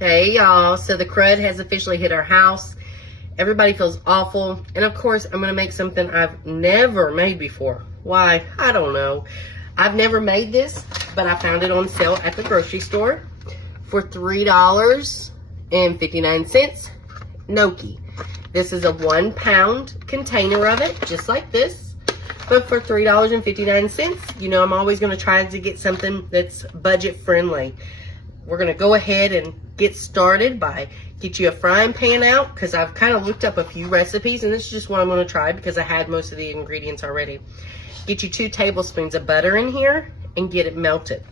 Hey y'all, so the crud has officially hit our house. Everybody feels awful, and of course I'm gonna make something I've never made before. Why? I don't know. I've never made this, but I found it on sale at the grocery store for $3.59. Gnocchi. This is a 1 pound container of it, just like this, but for $3.59. You know, I'm always gonna try to get something that's budget friendly. We're gonna go ahead and get started by get you a frying pan out, because I've kind of looked up a few recipes and this is just what I'm gonna try because I had most of the ingredients already. Get you 2 tablespoons of butter in here and get it melted.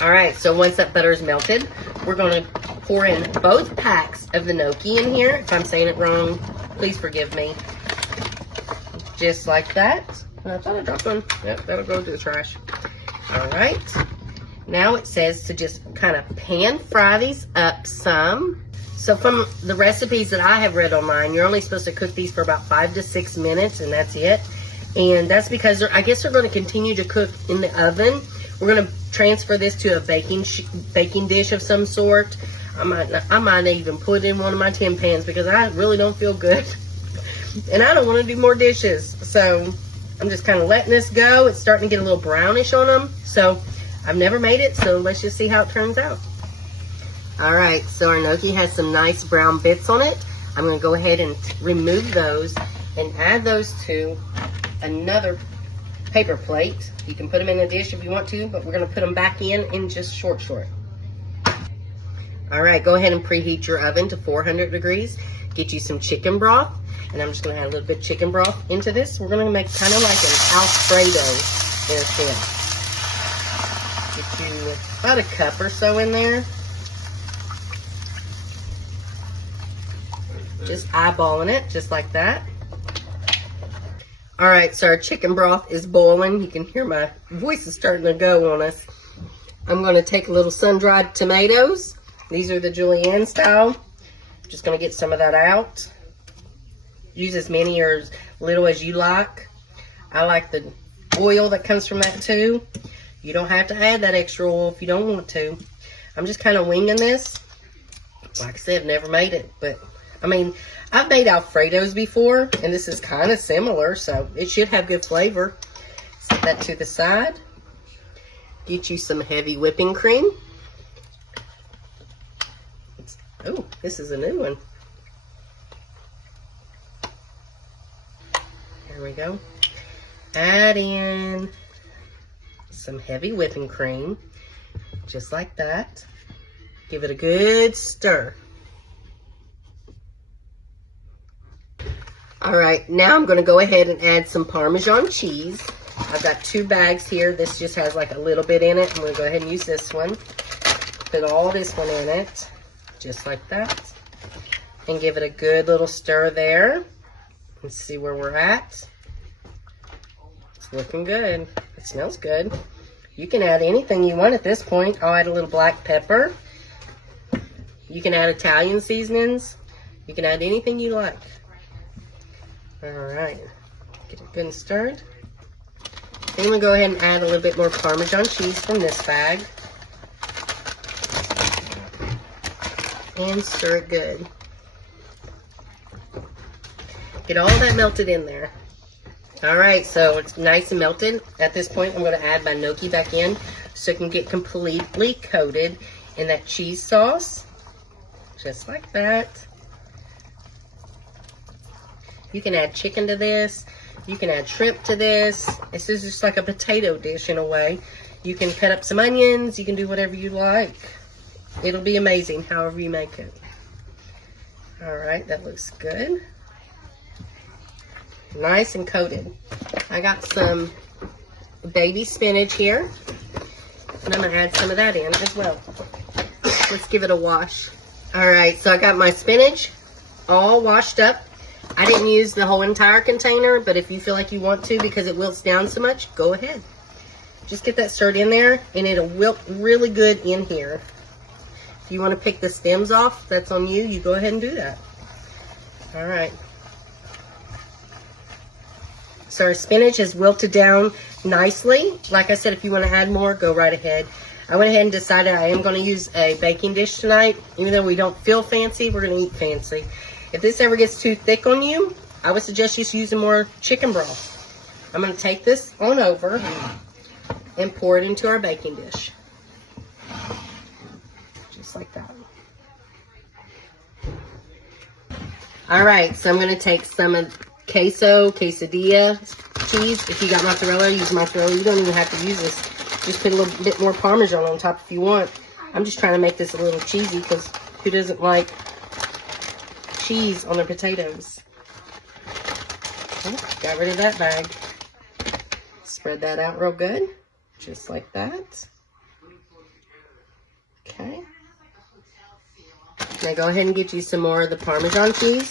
All right, so once that butter is melted, we're gonna pour in both packs of the gnocchi in here. If I'm saying it wrong, please forgive me. Just like that. I thought I dropped one. Yep, that would go to the trash. All right. Now it says to just kind of pan fry these up some. So from the recipes that I have read online, you're only supposed to cook these for about 5 to 6 minutes, and that's it. And that's because I guess they're going to continue to cook in the oven. We're going to transfer this to a baking dish of some sort. I might even put it in one of my tin pans because I really don't feel good. And I don't want to do more dishes. So I'm just kind of letting this go. It's starting to get a little brownish on them. So I've never made it, so let's just see how it turns out. All right, so our gnocchi has some nice brown bits on it. I'm gonna go ahead and remove those and add those to another paper plate. You can put them in a dish if you want to, but we're gonna put them back in just short. All right, go ahead and preheat your oven to 400 degrees. Get you some chicken broth, and I'm just gonna add a little bit of chicken broth into this. We're gonna make kind of like an Alfredo instead. Get you about a cup or so in there. Just eyeballing it, just like that. All right, so our chicken broth is boiling. You can hear my voice is starting to go on us. I'm gonna take a little sun-dried tomatoes. These are the julienne style. Just gonna get some of that out. Use as many or as little as you like. I like the oil that comes from that too. You don't have to add that extra oil if you don't want to. I'm just kind of winging this. Like I said, never made it, but I mean, I've made Alfredos before, and this is kind of similar, so it should have good flavor. Set that to the side. Get you some heavy whipping cream. Oh, this is a new one. There we go. Add in some heavy whipping cream, just like that. Give it a good stir. All right, now I'm gonna go ahead and add some Parmesan cheese. I've got 2 bags here. This just has like a little bit in it. I'm gonna go ahead and use this one. Put all this one in it, just like that. And give it a good little stir there. Let's see where we're at. It's looking good. It smells good. You can add anything you want at this point. I'll add a little black pepper. You can add Italian seasonings. You can add anything you like. All right, get it good and stirred. Then we'll go ahead and add a little bit more Parmesan cheese from this bag. And stir it good. Get all that melted in there. All right, so it's nice and melted. At this point, I'm gonna add my gnocchi back in so it can get completely coated in that cheese sauce. Just like that. You can add chicken to this. You can add shrimp to this. This is just like a potato dish in a way. You can cut up some onions. You can do whatever you like. It'll be amazing however you make it. All right, that looks good. Nice and coated. I got some baby spinach here, and I'm gonna add some of that in as well. Let's give it a wash. All right, so I got my spinach all washed up. I didn't use the whole entire container, but if you feel like you want to because it wilts down so much, go ahead. Just get that stirred in there, and it'll wilt really good in here. If you want to pick the stems off, that's on you. You go ahead and do that. All right. So our spinach is wilted down nicely. Like I said, if you want to add more, go right ahead. I went ahead and decided I am going to use a baking dish tonight. Even though we don't feel fancy, we're going to eat fancy. If this ever gets too thick on you, I would suggest just using more chicken broth. I'm going to take this on over and pour it into our baking dish. Just like that. All right, so I'm going to take some of quesadilla cheese. If you got mozzarella, use mozzarella. You don't even have to use this. Just put a little bit more Parmesan on top if you want. I'm just trying to make this a little cheesy because who doesn't like cheese on their potatoes? Oh, got rid of that bag. Spread that out real good. Just like that. Okay. Now go ahead and get you some more of the Parmesan cheese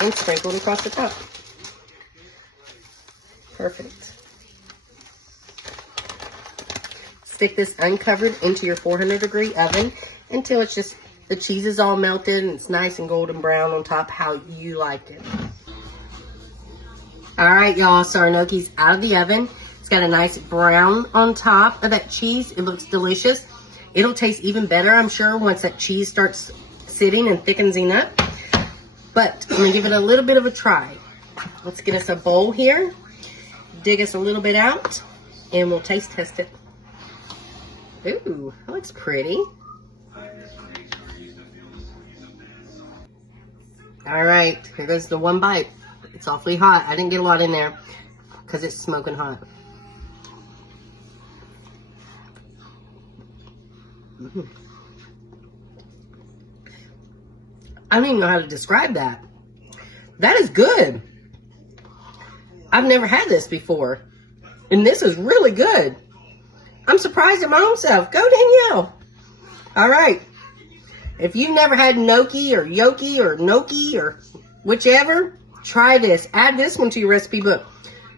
and sprinkle it across the top. Perfect. Stick this uncovered into your 400-degree oven until it's just, the cheese is all melted and it's nice and golden brown on top how you like it. All right, y'all, so our gnocchi's out of the oven. It's got a nice brown on top of that cheese. It looks delicious. It'll taste even better, I'm sure, once that cheese starts sitting and thickening up. But I'm gonna give it a little bit of a try. Let's get us a bowl here. Dig us a little bit out and we'll taste test it. Ooh, that looks pretty. All right, here goes the one bite. It's awfully hot. I didn't get a lot in there because it's smoking hot. I don't even know how to describe that. That is good. I've never had this before. And this is really good. I'm surprised at my own self. Go Danielle. All right. If you've never had gnocchi or gnocchi or gnocchi or whichever, try this. Add this one to your recipe book.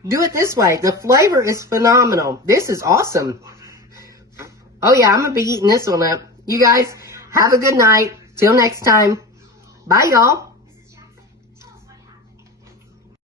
Do it this way. The flavor is phenomenal. This is awesome. Oh yeah, I'm going to be eating this one up. You guys, have a good night. Till next time. Bye, y'all.